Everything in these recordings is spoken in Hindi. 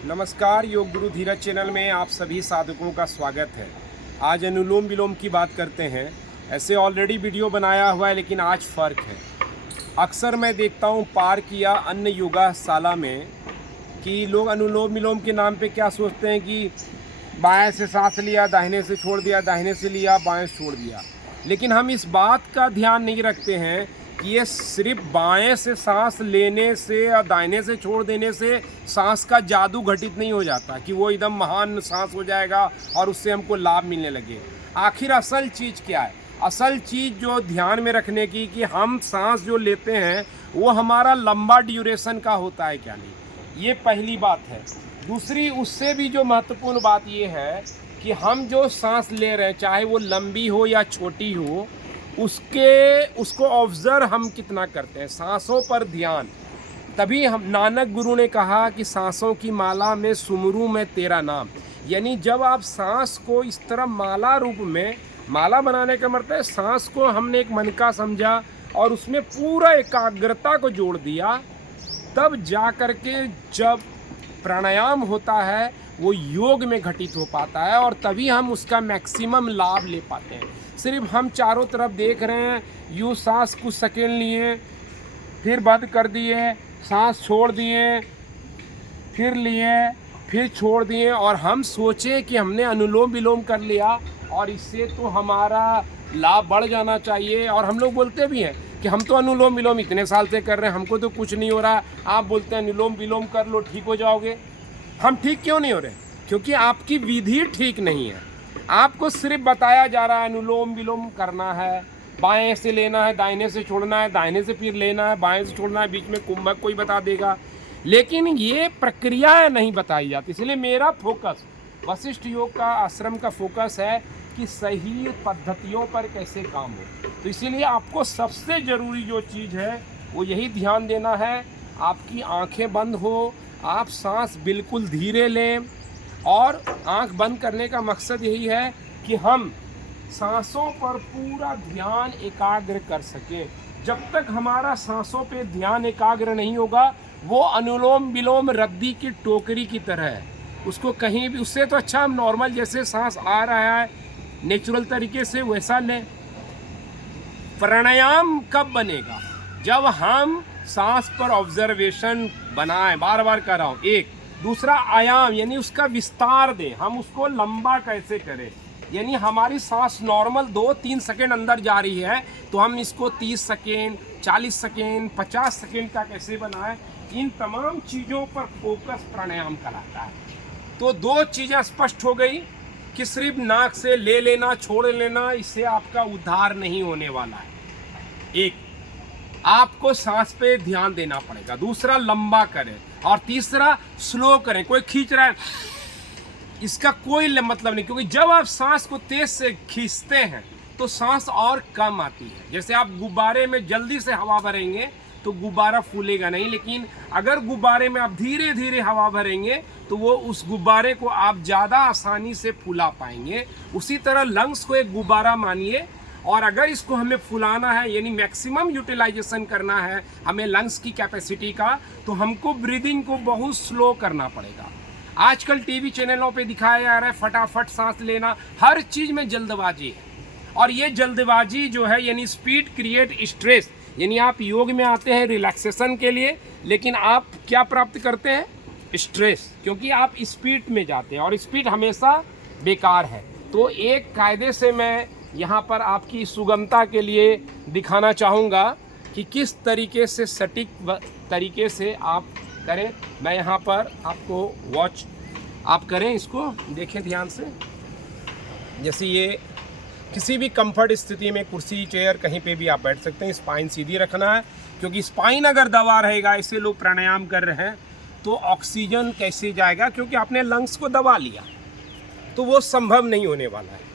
नमस्कार, योग गुरु धीरज चैनल में आप सभी साधकों का स्वागत है। आज अनुलोम विलोम की बात करते हैं। ऐसे ऑलरेडी वीडियो बनाया हुआ है, लेकिन आज फ़र्क है। अक्सर मैं देखता हूँ पार्क या अन्य योगाशाला में कि लोग अनुलोम विलोम के नाम पे क्या सोचते हैं कि बाएं से सांस लिया, दाहिने से छोड़ दिया, दाहिने से लिया, बाएं से छोड़ दिया। लेकिन हम इस बात का ध्यान नहीं रखते हैं कि ये सिर्फ बाएं से सांस लेने से और दाहिने से छोड़ देने से सांस का जादू घटित नहीं हो जाता कि वो एकदम महान सांस हो जाएगा और उससे हमको लाभ मिलने लगे। आखिर असल चीज़ क्या है? असल चीज़ जो ध्यान में रखने की कि हम सांस जो लेते हैं वो हमारा लंबा ड्यूरेशन का होता है क्या नहीं, ये पहली बात है। दूसरी, उससे भी जो महत्वपूर्ण बात ये है कि हम जो सांस ले रहे हैं, चाहे वो लंबी हो या छोटी हो, उसको ऑब्जर्व हम कितना करते हैं, सांसों पर ध्यान। तभी हम नानक गुरु ने कहा कि सांसों की माला में सुमरू में तेरा नाम। यानी जब आप सांस को इस तरह माला रूप में, माला बनाने का मतलब है सांस को हमने एक मन का समझा और उसमें पूरा एकाग्रता को जोड़ दिया, तब जा कर के जब प्राणायाम होता है वो योग में घटित हो पाता है और तभी हम उसका मैक्सिमम लाभ ले पाते हैं। सिर्फ हम चारों तरफ देख रहे हैं, यूँ सांस कुछ सेकेंड लिए, फिर बंद कर दिए, सांस छोड़ दिए, फिर लिए, फिर छोड़ दिए और हम सोचे कि हमने अनुलोम विलोम कर लिया और इससे तो हमारा लाभ बढ़ जाना चाहिए। और हम लोग बोलते भी हैं कि हम तो अनुलोम विलोम इतने साल से कर रहे हैं, हमको तो कुछ नहीं हो रहा। आप बोलते हैं अनुलोम विलोम कर लो, ठीक हो जाओगे। हम ठीक क्यों नहीं हो रहे? क्योंकि आपकी विधि ठीक नहीं है। आपको सिर्फ बताया जा रहा है अनुलोम विलोम करना है, बाएं से लेना है, दाहिने से छोड़ना है, दाहिने से फिर लेना है, बाएं से छोड़ना है, बीच में कुंभक कोई बता देगा, लेकिन ये प्रक्रिया नहीं बताई जाती। इसलिए मेरा फोकस, वशिष्ठ योग का आश्रम का फोकस है कि सही पद्धतियों पर कैसे काम हो। तो इसीलिए आपको सबसे ज़रूरी जो चीज़ है वो यही ध्यान देना है, आपकी आंखें बंद हो, आप सांस बिल्कुल धीरे लें और आंख बंद करने का मकसद यही है कि हम सांसों पर पूरा ध्यान एकाग्र कर सकें। जब तक हमारा सांसों पे ध्यान एकाग्र नहीं होगा, वो अनुलोम विलोम रद्दी की टोकरी की तरह है, उसको कहीं भी, उससे तो अच्छा हम नॉर्मल जैसे सांस आ रहा है नेचुरल तरीके से वैसा लें। प्राणायाम कब बनेगा? जब हम सांस पर ऑब्जर्वेशन बनाएं, बार बार कर रहा हूँ। एक दूसरा आयाम यानी उसका विस्तार दें, हम उसको लंबा कैसे करें। यानी हमारी सांस नॉर्मल 2-3 सेकेंड अंदर जा रही है तो हम इसको 30 सेकेंड, 40 सेकेंड, 50 सेकेंड का कैसे बनाएं। इन तमाम चीज़ों पर फोकस प्राणायाम कराता है। तो दो चीज़ें स्पष्ट हो गई कि सिर्फ नाक से ले लेना, छोड़ लेना, इससे आपका उद्धार नहीं होने वाला है। एक, आपको सांस पे ध्यान देना पड़ेगा। दूसरा, लंबा करें। और तीसरा, स्लो करें। कोई खींच रहा है, इसका कोई मतलब नहीं, क्योंकि जब आप सांस को तेज से खींचते हैं तो सांस और कम आती है। जैसे आप गुब्बारे में जल्दी से हवा भरेंगे तो गुब्बारा फूलेगा नहीं, लेकिन अगर गुब्बारे में आप धीरे धीरे हवा भरेंगे तो वो उस गुब्बारे को आप ज़्यादा आसानी से फुला पाएंगे। उसी तरह लंग्स को एक गुब्बारा मानिए, और अगर इसको हमें फुलाना है यानी मैक्सिमम यूटिलाइजेशन करना है हमें लंग्स की कैपेसिटी का, तो हमको ब्रीदिंग को बहुत स्लो करना पड़ेगा। आजकल टीवी चैनलों पे दिखाया जा रहा है फटाफट सांस लेना, हर चीज़ में जल्दबाजी है। और ये जल्दबाजी जो है यानी स्पीड क्रिएट स्ट्रेस। यानी आप योग में आते हैं रिलैक्सेशन के लिए, लेकिन आप क्या प्राप्त करते हैं? स्ट्रेस, क्योंकि आप स्पीड में जाते हैं और स्पीड हमेशा बेकार है। तो एक कायदे से मैं यहाँ पर आपकी सुगमता के लिए दिखाना चाहूँगा कि किस तरीके से सटीक तरीके से आप करें। मैं यहाँ पर आपको वॉच आप करें, इसको देखें ध्यान से। जैसे ये किसी भी कंफर्ट स्थिति में, कुर्सी, चेयर, कहीं पे भी आप बैठ सकते हैं। स्पाइन सीधी रखना है, क्योंकि स्पाइन अगर दबा रहेगा, ऐसे लोग प्राणायाम कर रहे हैं तो ऑक्सीजन कैसे जाएगा, क्योंकि आपने लंग्स को दबा लिया, तो वो संभव नहीं होने वाला है,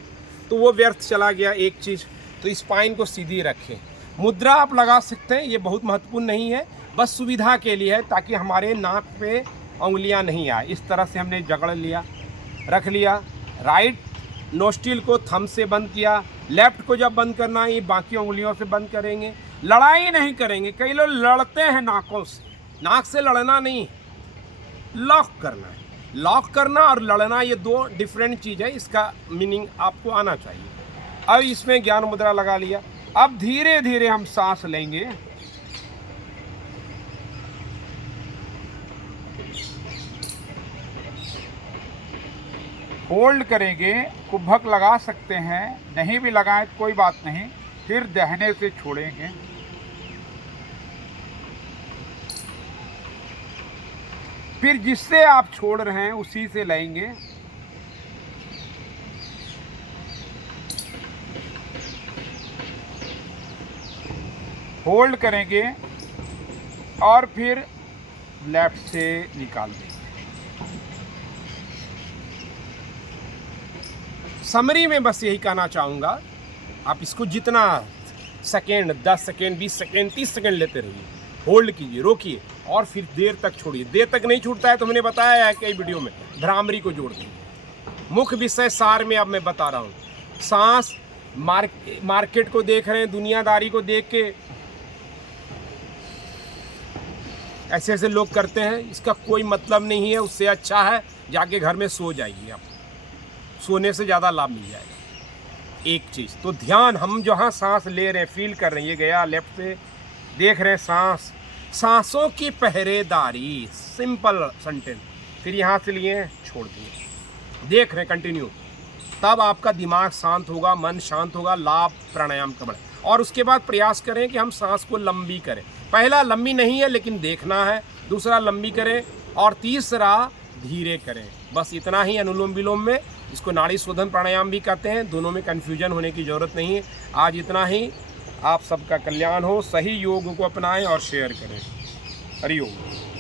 तो वो व्यर्थ चला गया एक चीज़। तो स्पाइन को सीधी रखें। मुद्रा आप लगा सकते हैं, ये बहुत महत्वपूर्ण नहीं है, बस सुविधा के लिए है, ताकि हमारे नाक पे उंगलियां नहीं आए। इस तरह से हमने जकड़ लिया, रख लिया। राइट नोस्ट्रिल को थंब से बंद किया। लेफ्ट को जब बंद करना है, ये बाकी उंगलियों से बंद करेंगे। लड़ाई नहीं करेंगे। कई लोग लड़ते हैं नाकों से, नाक से लड़ना नहीं, लॉक करना है। लॉक करना और लड़ना ये दो डिफरेंट चीज़ है, इसका मीनिंग आपको आना चाहिए। अब इसमें ज्ञान मुद्रा लगा लिया। अब धीरे धीरे हम सांस लेंगे। होल्ड करेंगे, कुभक लगा सकते हैं, नहीं भी लगाएं तो कोई बात नहीं, फिर दहने से छोड़ेंगे। फिर जिससे आप छोड़ रहे हैं उसी से लेंगे। होल्ड करेंगे और फिर लेफ्ट से निकाल देंगे। समरी में बस यही कहना चाहूँगा, आप इसको जितना सेकेंड, 10 सेकेंड, 20 सेकेंड, 30 सेकेंड लेते रहिए, होल्ड कीजिए, रोकिए और फिर देर तक छोड़िए। देर तक नहीं छूटता है तो मैंने बताया है कई वीडियो में, भ्रामरी को जोड़ दीजिए। मुख्य विषय सार में अब मैं बता रहा हूँ। सांस मार्केट को देख रहे हैं, दुनियादारी को देख के ऐसे ऐसे लोग करते हैं, इसका कोई मतलब नहीं है। उससे अच्छा है जाके घर में सो जाइए, आप सोने से ज़्यादा लाभ मिल जाएगा। एक चीज़ तो ध्यान, हम जहाँ सांस ले रहे हैं, फील कर रहे हैं, ये गया लेफ्ट से, देख रहे हैं सांस, सांसों की पहरेदारी, सिंपल सेंटेंस। फिर यहाँ से लिए छोड़ दिए, देख रहे हैं कंटिन्यू, तब आपका दिमाग शांत होगा, मन शांत होगा, लाभ प्राणायाम का बढ़े। और उसके बाद प्रयास करें कि हम सांस को लंबी करें। पहला लंबी नहीं है लेकिन देखना है, दूसरा लंबी करें और तीसरा धीरे करें। बस इतना ही अनुलोम विलोम में, इसको नाड़ी शोधन प्राणायाम भी कहते हैं, दोनों में कन्फ्यूजन होने की ज़रूरत नहीं है। आज इतना ही, आप सबका कल्याण हो, सही योग को अपनाएं और शेयर करें। हरि ओम।